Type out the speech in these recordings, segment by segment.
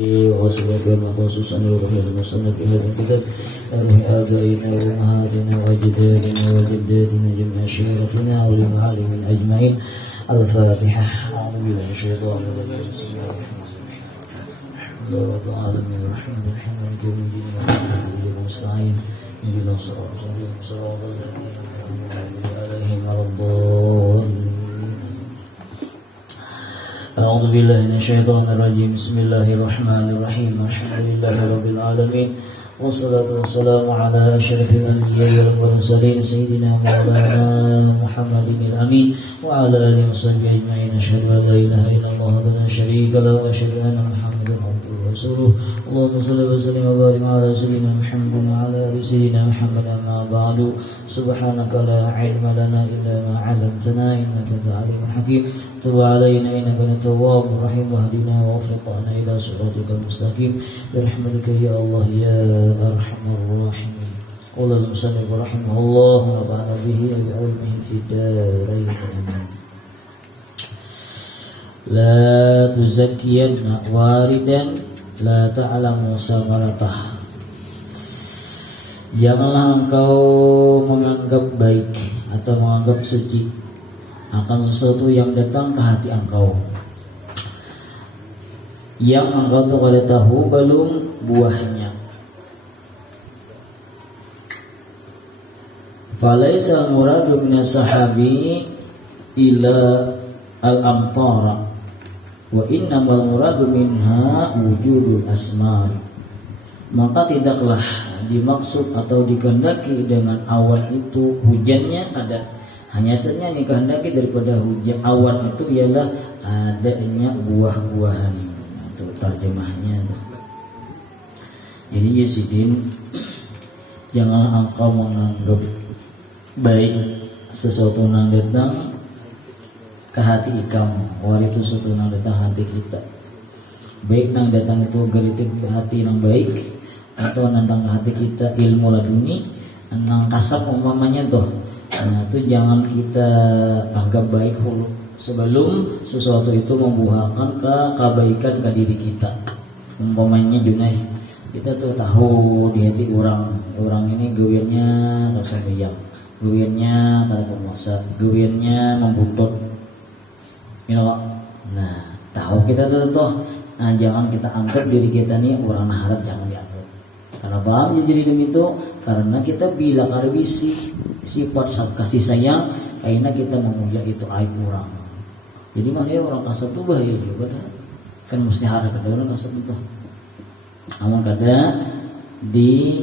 وسبب خصوصا يروح المصنف في هذا الكتاب أروح آبائنا وأمهاتنا وأجدادنا وجداتنا جميع شيرتنا وللمعلمين أجمعين. الفاتحة. أعوذ بالله من الشيطان الرجيم. بسم الله الرحمن الرحيم. الحمد لله رب العالمين الرحمن الرحيم مالك يوم الدين وإياك نستعين اهدنا الصراط المستقيم صراط الذين أنعمت عليهم غير الضالين. أعوذ بالله من الشيطان الرجيم. بسم الله الرحمن الرحيم. الحمد لله رب العالمين والصلاة والسلام على أشرف الأنبياء والمرسلين سيدنا مولانا محمد الأمين وعلى آله وصحبه أجمعين. أشهد أن لا إله إلا الله وحده لا شريك له وأشهد أن محمدا عبده ورسوله. اللهم صل وسلم وبارك على سيدنا محمد وعلى آل سيدنا محمد. أما بعد، سبحانك لا علم لنا إلا ما علمتنا إنك أنت العليم الحكيم. تب علينا إنك أنت التواب الرحيم واهدنا ووفقنا إلى صراطك المستقيم برحمتك يا الله يا أرحم الراحمين. قال المصنف رحمه الله ونفعنا به بعلمه في الدارين آمين. لا تزكين واردا لا تعلم ثمرته. Janganlah engkau menganggap baik atau menganggap suci akan sesuatu yang datang ke hati engkau yang engkau tidak tahu belum buahnya. Falaisa al-muradu min as-sahabi ila al-amtara wa innamal muradu minha wujudul asmar. Maka tidaklah dimaksud atau dikehendaki dengan awan itu hujannya ada. Hanya saja yang dikehendaki daripada hujan awan itu ialah adanya buah-buahan. Itu terjemahnya. Jadi Yesidin, janganlah engkau menganggap baik sesuatu yang datang ke hati ikam. Wari itu sesuatu yang datang hati kita. Baik yang datang itu geritik ke hati yang baik atau nandang ke hati kita ilmu laduni nang kasab umpamanya tuh. Nah, itu jangan kita anggap baik dulu sebelum sesuatu itu membuahkan kebaikan ke diri kita. Umpamanya Junai, kita tuh tahu di hati orang ini gawirnya rasa bayang, gawirnya kada penguasa, gawirnya membutut. Nah, tahu kita tuh, nah jangan kita anggap diri kita nih orang harap, jangan dianggap. Karena paham jadi demi itu, karena kita bila karbisi sifat kasih sayang, karena kita memuja itu aib orang. Jadi makanya orang kasar itu bahaya juga kan mesti ada kada orang kasar itu. Amal kada di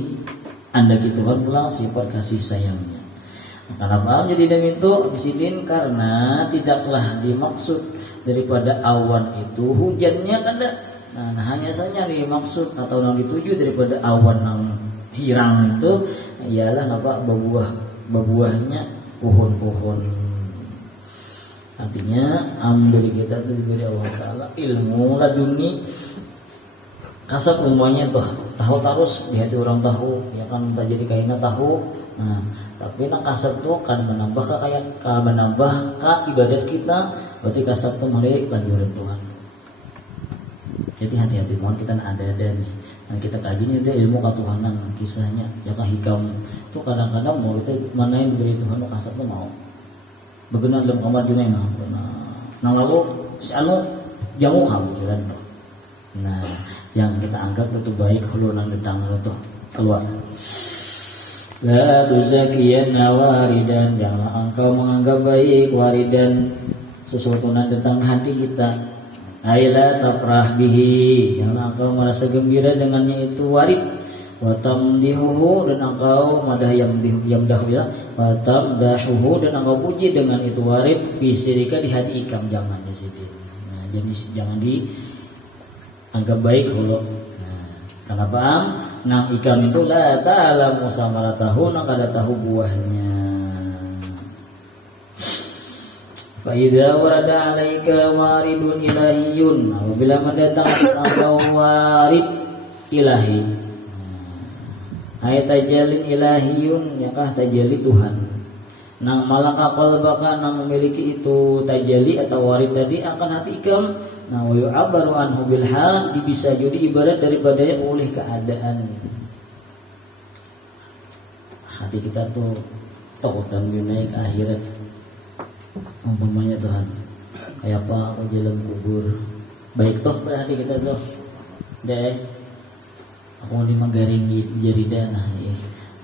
anda gitu kan pulang sifat kasih sayangnya. Karena paham jadi demi itu disidin karena tidaklah dimaksud daripada awan itu hujannya kada. Nah, hanya saja dimaksud atau yang dituju daripada awan yang hirang itu ialah apa berbuahnya pohon-pohon. Artinya ambil kita itu diberi Allah Taala ilmu laduni kasab umumnya tuh tahu terus di hati orang tahu ya kan tak jadi kaina tahu. Nah, tapi nak kasab tuh kan menambah ibadat kita, berarti kasab tuh melihat kelanjuran Tuhan. Jadi hati-hati mohon kita ada nih. Nah, kita kaji ini itu ilmu ketuhanan kisahnya, jangan hikam. Itu kadang-kadang mau kita manain dari Tuhan kasar tuh mau. Begenah dalam kamar junai nah lalu si anu jamu kamu jalan tuh. Nah, jangan kita anggap itu baik kalau nang datang itu keluar. La tuzakiyanna waridan, janganlah engkau menganggap baik waridan sesuatu yang datang hati kita. Aila tafrah bihi, jangan engkau merasa gembira dengannya itu warid. Watamdihuhu, dan engkau madah yamdahu ya. Watamdahuhu, dan engkau puji dengan itu warid. Fisirika di hati ikam, jangan di situ. Nah, jadi jangan dianggap baik kalau. Nah, kenapa am? Nah ikam itu la ta'lamu samaratahu, nak ada tahu buahnya. Fa'idha warada alaika waridun ilahiyun, apabila mendatang sama warid ilahi, ayat tajalin ilahiyun, yakah tajali Tuhan. Nang malaka qalbaka, nang memiliki itu tajali atau warid tadi akan hati ikam Nah, wa yu'abbaru anhu bil hal, bisa jadi ibarat daripada oleh keadaan. Hati kita tuh dan naik ke akhirat. Umpamanya Tuhan, kayak apa aku jalan kubur. Baik toh berarti kita tuh. Deh, aku di menggaring jari dana nih.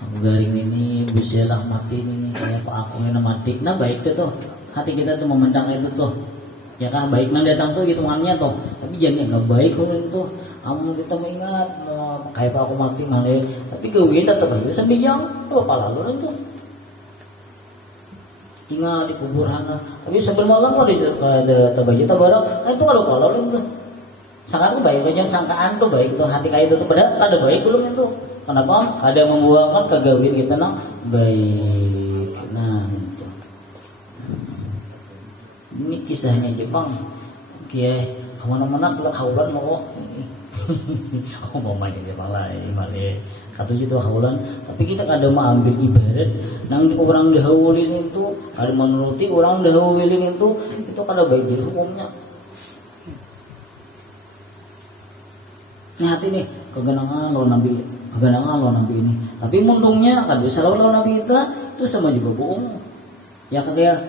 Aku garing ini busilah mati ini kayak apa aku yang mati. Nah baik tuh hati kita tuh memandang itu tuh. Ya kan baik nang datang tuh hitungannya tuh. Tapi jangan nggak baik kalau itu. Kamu kita mengingat kayak apa aku mati malah. Tapi gue tetap aja sambil yang tuh apa lalu itu. Ingat di kuburan. Tapi sebelum malam kok ada tabaji tabarok. Itu kalau lalu itu. Sangat baik aja sangkaan tuh baik tuh hati kayak itu tuh padahal ada baik belum itu. Kenapa? Ada membuahkan kegawin kita nang baik. Nah itu. Ini kisahnya Jepang. Kiai kemana-mana kalau haulan mau oh mau main di Jepang lah ini kata itu haulan. Tapi kita kadang mau ambil ibarat nang orang dahulin itu kadang menuruti orang dahulin itu kada baik jadi hukumnya. Ini hati nih kegenangan lawan Nabi ini. Tapi untungnya kan bisa lawan Nabi itu sama juga bohong. Ya kayak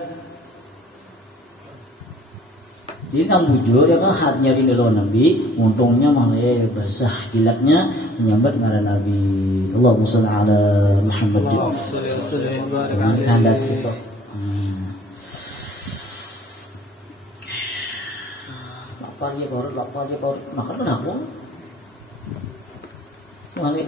jadi nang bujur ya kan hatinya di lawan Nabi, untungnya malah basah jilatnya menyambat ngaran Nabi. Allahumma shalli ala Muhammad. Tanda itu. Lapar ya baru makan kan aku. Malik.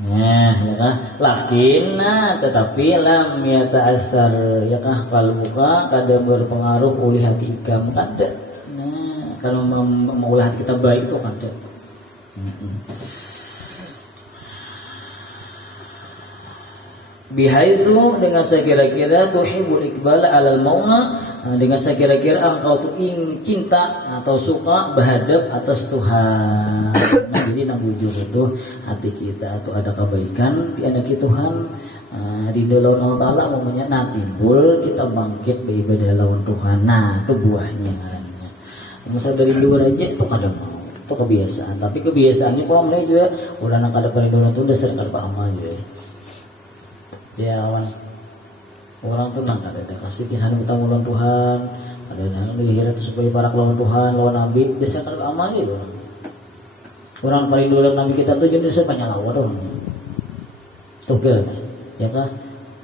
Nah, ya kan? Lakinna tetapi lam yata'assar ya kan kalau buka kada berpengaruh oleh hati ikam kada. Nah, kalau mau hati kita baik itu kada. Bihaitsu dengan sekira-kira tuhibul iqbal alal mauna, dengan sekira-kira engkau tuh cinta atau suka berhadap atas Tuhan. Nah, jadi nang bujur itu hati kita tuh ada kebaikan di anak Tuhan. Di dalam Allah Ta'ala umumnya timbul kita bangkit beribadah lawan Tuhan. Nah itu buahnya ngarannya. Masa dari luar aja itu kadang mau itu kebiasaan. Tapi kebiasaannya kalau mereka juga udah nak ada perhitungan itu dasar karpa amal juga. Ya awan orang tuh nang ada kasih kisah utang lawan Tuhan, ada yang dilihat supaya para lawan Tuhan, lawan Nabi, desa kalau amal gitu. Orang paling dulu Nabi kita tuh jadi desa banyak lawan dong. Tuh ya kan?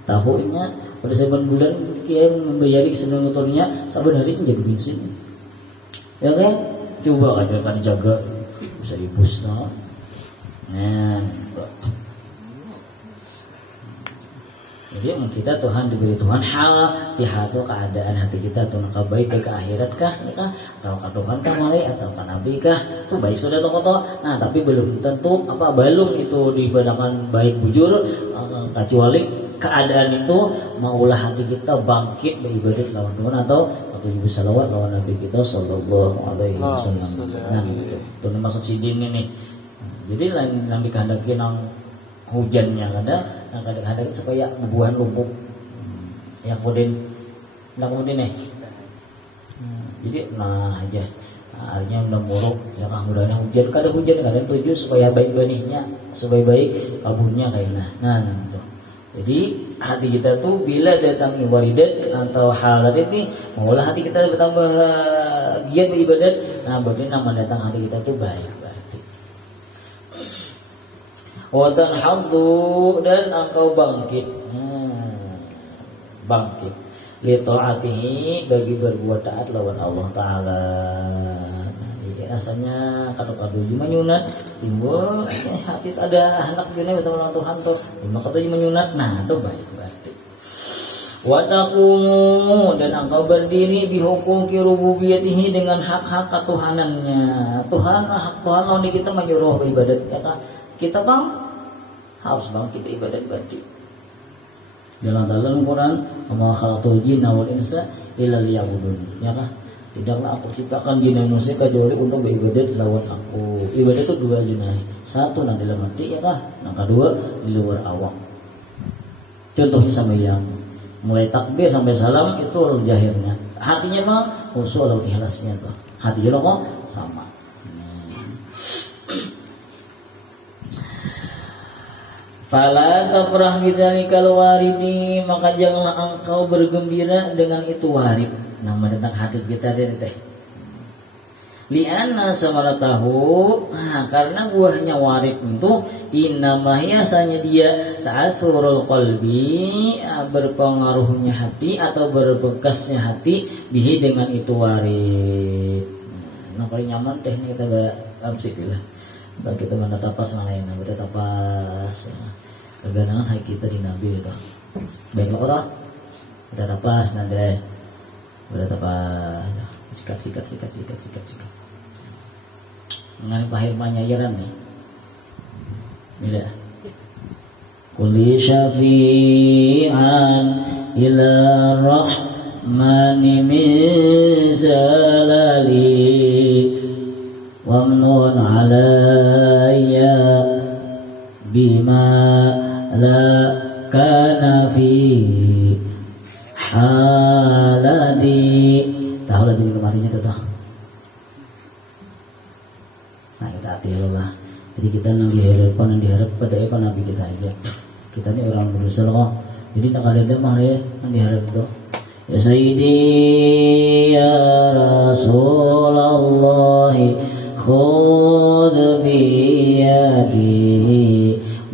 Tahunnya pada 7 bulan kiai membayari senang motornya, saban hari menjadi bensin. Ya kan? Coba aja kan jaga bisa dibus no. Nah, jadi kita Tuhan diberi Tuhan hal lihat tuh keadaan hati kita tuh nak baik ke akhirat kah ya kah atau ke Tuhan kah mulai atau ke Nabi kah tuh baik sudah tokoh. Nah tapi belum tentu belum itu dibandingkan baik bujur kecuali keadaan itu maulah hati kita bangkit beribadat lawan Tuhan atau ibu salawat lawan Nabi kita sallallahu alaihi wasallam. Nah itu maksud sidin ini. Jadi Nabi kehendaki nang hujannya kadang-kadang supaya bubuhan lumpuh ya kemudian jadi aja akhirnya udah muruk ya mudah-mudahan hujan tujuh supaya baik benihnya supaya baik kabunnya kayaknya nah gitu. Jadi hati kita tuh bila datang waridat atau halat ini maulah hati kita bertambah giat beribadat. Nah berarti nama datang hati kita tuh baik. Watan hadu dan engkau bangkit li taatihi bagi berbuat taat lawan Allah Ta'ala. Asalnya kado-kado menyunat timbul hati ada anak dunia betul lawan Tuhan tuh maka kado menyunat nah itu baik berarti. Watakumu dan engkau berdiri bihukum rububiyatihi dengan hak-hak ketuhanannya. Tuhan hak Tuhan lawan kita menyuruh ibadat ya kan. Kita harus bangkit ibadat berarti. Dalam Quran, "Wa khalaqtul jinna wal insa illa liya'budun." Ya kan? Tidaklah aku ciptakan jin dan manusia kecuali untuk beribadat lawan aku. Ibadat itu dua jenis. Satu nang dalam hati ya kan? Yang kedua di luar awak. Contohnya sama yang mulai takbir sampai salam itu zahirnya. hatinya mah usul ikhlasnya tuh. Hati juga kok sama. Fala tafrah bidzalikal waridi, maka janganlah engkau bergembira dengan itu warid. Nama tentang hati kita teh. Lianna samara tahu, karena buahnya warid itu innama hiasanya dia ta'asurul qalbi, berpengaruhnya hati atau berbekasnya hati bihi dengan itu warid. Nah paling nyaman teh kita amsik lah. Kita mana tapas mana yang kita tapas. Keganangan hati kita di Nabi itu. Baiklah orang kita tapas nanti. Udah tapas. Sikat. Mengenai pahirmanya yaran nih. Bila kulli syafi'an ila rahmani mizalali wamnun alayya bima la kana fi haladi. Tahu lagi kemarinnya tuh. Nah kita hati lah. Jadi kita yang diharap pada Nabi kita aja. Kita ini orang berusaha loh. Jadi tak ada mah ya yang diharap tuh. Ya Sayyidi ya Rasulullah khudh biyadi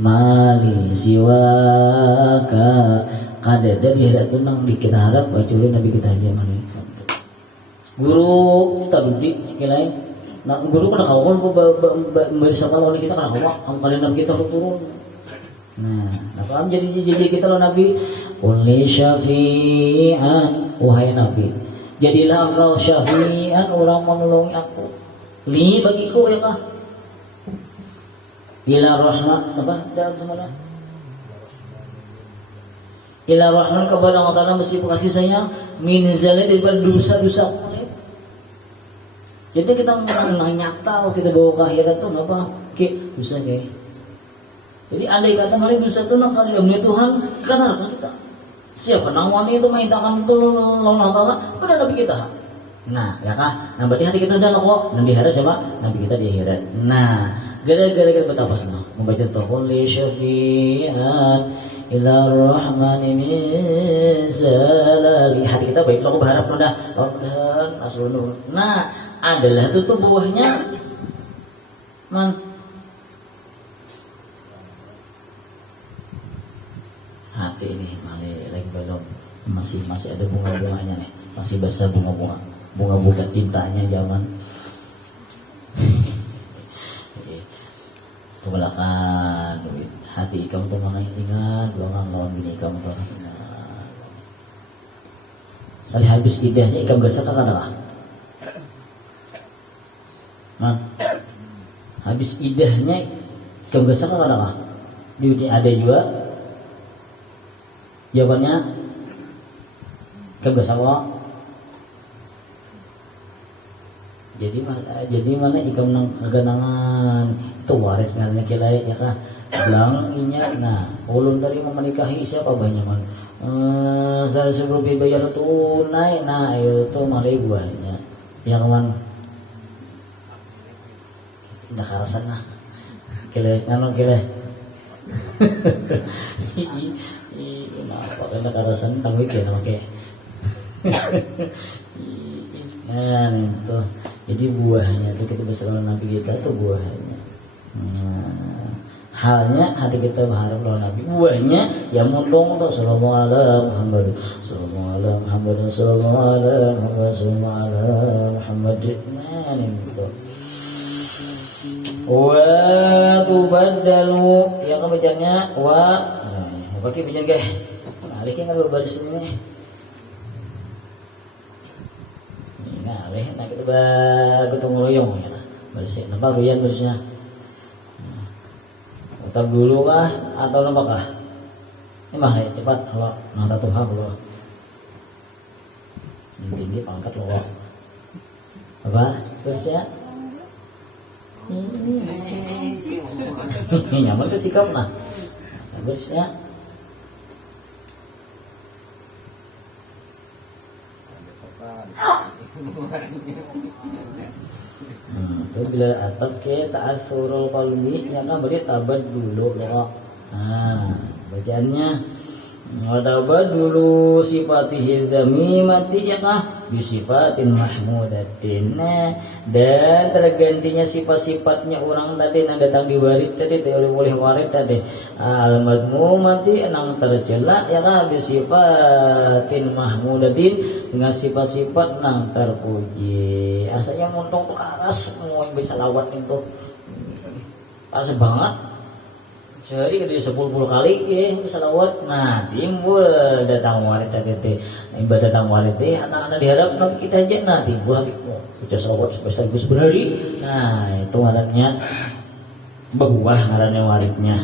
mali siwaka. Kadada diharap tuh nang kita harap kecuali Nabi kita aja mah. Guru kita duduk kirain. Nah guru pada kawan bersama lawan kita karena kawan angkali Nabi kita turun. Nah, apa jadi kita lawan Nabi? Uli syafi'an, wahai Nabi, jadilah engkau syafi'an, orang menolongi aku. Li bagiku ya kah? Ila rahman apa? Dalam semana? Ila rahman kepada Allah Ta'ala mesti kasih sayang min zalil daripada dosa-dosa. Jadi kita nyata kita bawa ke akhirat tuh apa? Dosa kayak. Jadi andai kata hari dosa tuh nak kali demi Tuhan karena kita. Siapa namanya itu mintakan itu Allah Ta'ala pada Nabi kita. Nah, ya kah? Nah berarti hati kita udah kok. Nabi akhirat siapa? Nabi kita di akhirat. Nah, gara-gara kita betapa senang membaca Tuhuli syafi'an ila rahmani min zalali. Hati kita baik, aku berharap mudah aslun. Nah, adalah itu tuh buahnya hati ini lagi belum masih ada bunga-bunganya nih, masih basah bunga cintanya zaman ke belakang hati kamu tuh mana ingat doang lawan gini kamu tuh sekali habis idahnya ikan besar kan adalah habis idahnya kebesaran adalah ada juga jawabannya kebesaran. Jadi mana ikan keganangan itu waris ngalnya kilai ya kah belang inya. Nah ulun dari menikahi siapa banyak man saya sebelum dibayar tunai. Nah itu malah buahnya yang man tidak karasan lah, kile, nano kile. Kenapa kena karasan tanggung kile nama kile. Nah itu, jadi buahnya itu kita bersama Nabi kita itu buahnya. Halnya hati kita berharap lawan Nabi, buahnya ya mundong tuh sallallahu alaihi Muhammad, sallallahu alaihi Muhammad, sallallahu alaihi Muhammad, sallallahu alaihi Muhammad. Nah itu. Wa tubaddalu yang bacanya wa pakai bijan guys. Alikin kalau baris ini. Nah, alih nak kita gotong royong ya. Barisnya nampak ruyan barisnya. Tetap dulu kah atau nampak kah? Ini mah cepat kalau nanda Tuhan kalau. Ini pangkat loh. Apa? Terus ya. Nyaman ke sikap nah bagusnya Itu bila atap ke ta'asurul qalbi ya kan berarti tabad dulu loh. Nah, bacaannya Wadaba dulu sifatihi zamimati ya kah bisifatin mahmudatin. Dan tergantinya sifat-sifatnya orang tadi yang datang di warid tadi oleh warid tadi al-madmumati nang tercela ya kah bisifatin mahmudatin dengan sifat-sifat nang terpuji. Asalnya muntung pekaras mau bisa lawat itu asa banget. Sehari kada 10 kali ya bisa lawat. Nah, timbul datang warid tadi ibadah datang warid anak-anak diharap kita aja nah timbul lagi sudah lawat sebesar berhari. Nah, itu ngarannya berbuah ngarannya waridnya.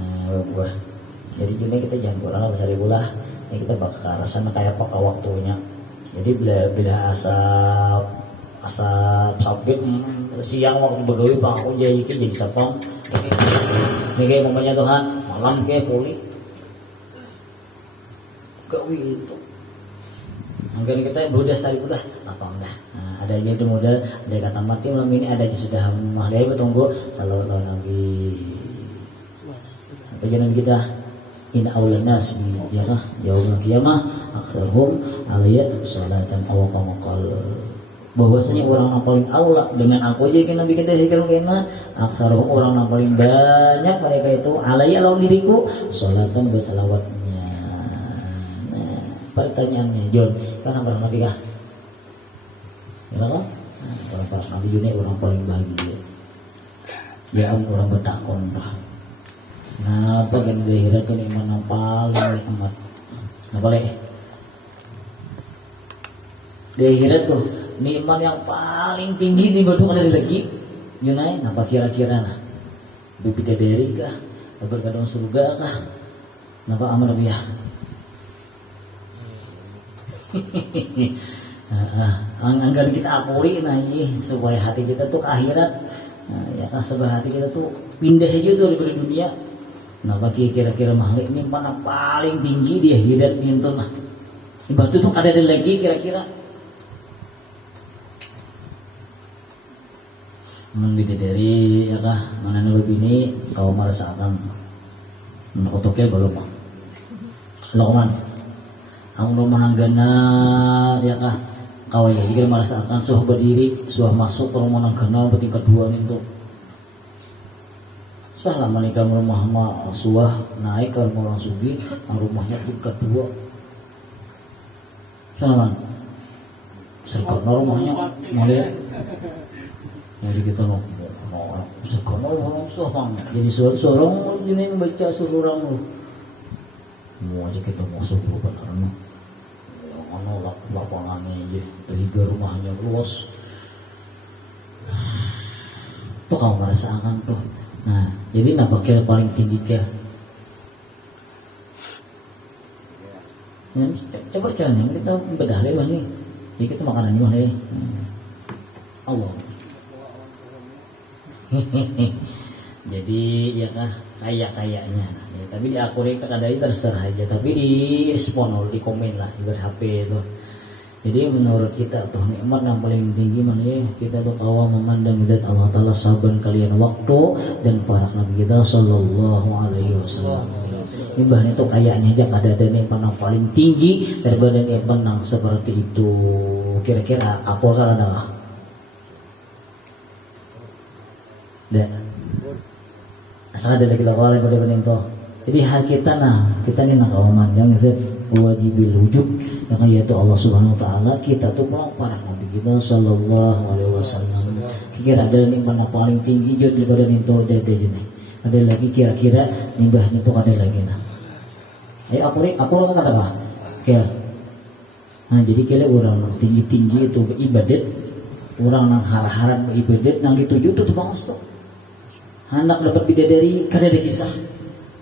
Nah, berbuah. Jadi gini kita jangan pulang besar bulah. Ini kita bakal rasanya kayak apa waktunya. Jadi bila asap sabit siang waktu begawi Pak aku jadi sapang. Ini kayak umpamanya Tuhan malam kayak kulit gawi itu mungkin kita udah sari udah apa enggak ada aja itu modal ada kata mati malam ini ada aja sudah mahlai bertunggu salawat Nabi apa jangan kita in aulannas bi ya yaumul qiyamah aktsaruhum aliyat salatan aw qamaqal bahwasanya orang yang paling aula dengan aku aja kan Nabi kita zikir kena aksarohum orang yang paling banyak mereka itu alaiya lawan diriku sholatan bersalawatnya. Nah, pertanyaannya John kan orang Nabi kah? Ya kan? Orang para Nabi dunia orang paling bahagia. Ya orang bertakon dah. Nah, bagian dari akhirat itu iman yang paling amat. Nah, boleh. Di akhirat tuh nikmat yang paling tinggi di Bandung ada lagi Yunai, apa kira-kira nah bidadari kah bergadang surga kah napa aman nabi ya anggar kita akuri nah ini supaya hati kita tuh ke akhirat nah, ya kan supaya hati kita tuh pindah aja tuh dari dunia napa kira-kira makhluk ini mana paling tinggi di akhirat itu nah ibarat tuh ada lagi kira-kira dari ya kah mana nabi ini kau merasakan menotoknya belum mah lawan kamu menanggana ya kah kau ya jika merasakan suah berdiri suah masuk ke rumah nanggana bertingkat dua itu suah lama nikah rumah suah naik ke rumah orang sugi rumahnya tingkat dua sana serkan rumahnya mulai jadi kita mau sekolah orang sohang jadi seorang ini membaca seorang lu mau aja kita masuk dulu karena mana lapangannya aja tiga rumahnya luas tuh kamu merasakan tuh nah jadi napaknya paling tinggi ya coba jangan kita bedah lewat nih jadi kita makanannya mah Allah jadi ya kah kayaknya ya, tapi diakuri kadang terserah aja tapi di respon di komen lah di HP itu jadi menurut kita tuh nikmat yang paling tinggi mana ya kita tuh awam memandang zat Allah Taala saban kalian waktu dan para nabi kita sallallahu alaihi wasallam ini bahan itu kayaknya aja ada nikmat yang paling tinggi daripada nikmat yang seperti itu kira-kira apa kalau adalah dan asal ada lagi lawal pada penento. Jadi hal kita kita ni nak kawaman yang itu wajibil wujud yang yaitu Allah Subhanahu Wa Taala kita tuh para nabi kita sallallahu alaihi wasallam. Kira ada nikmat yang paling tinggi jauh daripada nento ada ini. Ada lagi kira-kira nimbahnya tuh ada lagi nah. Aku lah kata apa? Kira. Nah jadi kira orang tinggi-tinggi itu beribadat orang yang harap-harap beribadat yang dituju tuh bangus tuh. Anak dapat bidadari kada ada kisah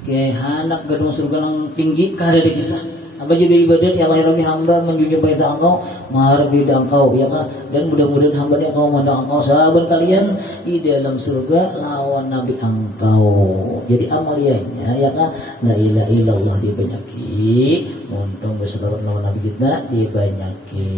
kayak anak gedung surga yang tinggi kada ada kisah apa jadi ibadat ya Allah hamba menjunjung perintah engkau mengharap ridha engkau ya kan dan mudah-mudahan hamba yang engkau mandang engkau sahabat kalian di dalam surga lawan nabi engkau jadi amaliyahnya ya kan la ilaha illallah dibanyaki untung bersahabat lawan nabi kita dibanyaki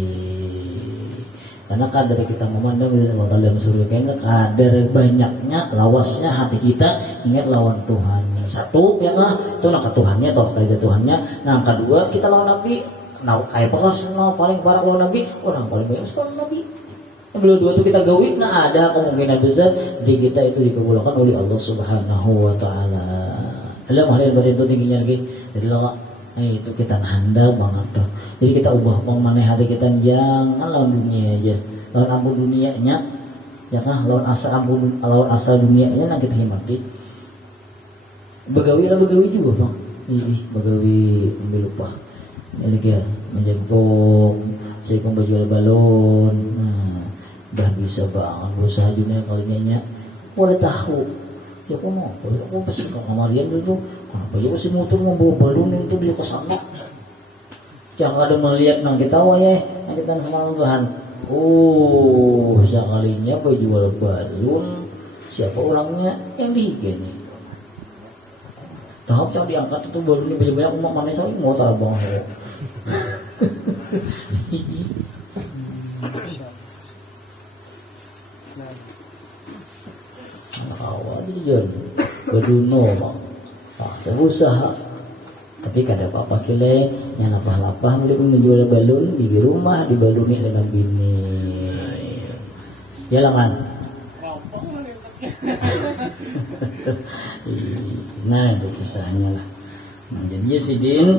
Karena kadar kita memandang dalam surga kayaknya kadar banyaknya lawasnya hati kita ingat lawan Tuhan. Satu ya kan itu nak Tuhannya toh kayak Tuhannya. Nah kedua kita lawan Nabi. Nah kayak apa semua paling parah lawan Nabi orang paling banyak lawan Nabi. Yang dua itu kita gawi. Nah ada kemungkinan besar di kita itu dikabulkan oleh Allah Subhanahu Wa Taala. Dalam hal yang itu tingginya lagi. Jadi lo itu kita handal banget tuh. Jadi kita ubah mana hati kita jangan lawan dunia aja, lawan ampun dunianya, ya kan, lawan asa dunianya nah kita himati. Begawi juga bang, ini begawi ambil lupa, jadi kayak menjemput, saya pun berjual balon, nah, dah bisa banget berusaha dunia kalinya, boleh tahu, ya kok mau, aku pasti ke kamarian dulu. Apa juga si motor mau bawa balon itu dia kesana. Jangan ada melihat nang kita ya, nang kita sama Tuhan. Oh, sekalinya gue jual balon. Siapa orangnya yang bikin? Tahap yang diangkat itu balonnya banyak-banyak umat mana saya mau tabang. Awal dia berduno bang. Usaha tapi kada apa-apa kile yang lapah-lapah boleh pun menjual balon di rumah dibaluni dengan bini ya lah man. Nah itu kisahnya lah. Nah, jadi sidin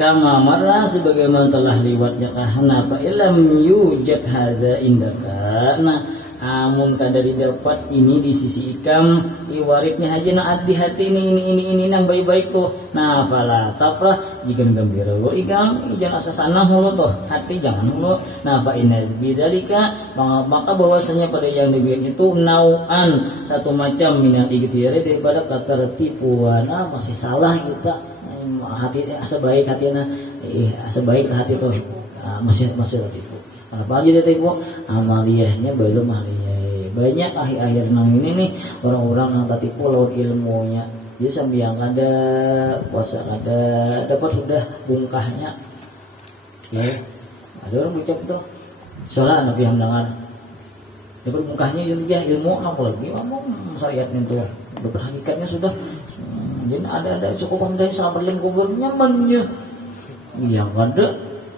kama marah sebagaimana telah lewatnya kenapa ilam yujad hadza indaka. Nah amun kadari dapat ini di sisi ikam iwaritnya aja na di hati ini nang baik-baik tuh. Nah fala tafrah jika gembira lo ikam jangan asa sanang hulu tuh hati jangan hulu. Nah fa inna bidzalika maka bahwasanya pada yang dibikin itu nauan satu macam minat ikhtiari daripada ketertipuan. Nah masih salah kita hati asa baik hatinya asa baik hati tuh masih tertipu. Kenapa aja dia tipu? Amaliyahnya belum amaliyah. Banyak akhir-akhir nang ini nih orang-orang yang tertipu lawan ilmunya. Jadi sambil yang ada puasa ada dapat sudah bungkahnya. Ya, ada orang ucap tuh. Soalnya Nabi yang dengar. Dapat bungkahnya itu dia ilmu apalagi ngomong syariatnya tuh. Dapat hakikatnya sudah. Jadi ada cukup dari sahabat yang kubur nyaman ya. Yang ada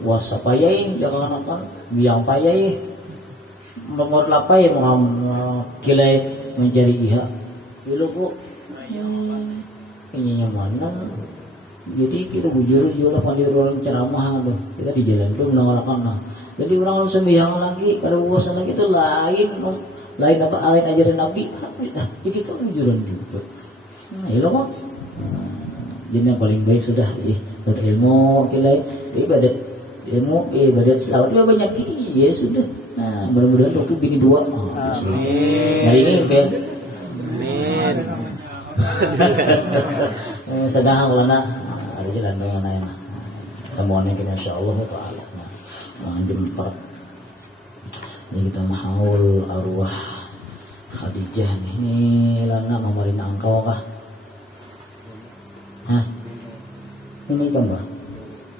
wasa payai jangan apa biang payai nomor lapai mau kilai mencari iha dulu bu ini nyaman jadi kita bujur juga pada orang ceramah tuh kita di jalan tuh mendengarkan jadi orang sembahyang lagi kalau puasa lagi itu lain apa lain ajaran Nabi jadi kita bujuran juga nah itu kok jadi yang paling baik sudah ilmu kilai ibadat ilmu ibadat selawat juga banyak iya sudah. Nah mudah-mudahan waktu bini dua. Amin. Hari ini kan. Amin. Sedang ulana ada jalan dengan ayah. Semuanya kita insyaallah taala. Nah jam 4 ini kita mahaul arwah Khadijah nih. Ini lana mamarina engkau kah? Hah? Ini kan bah.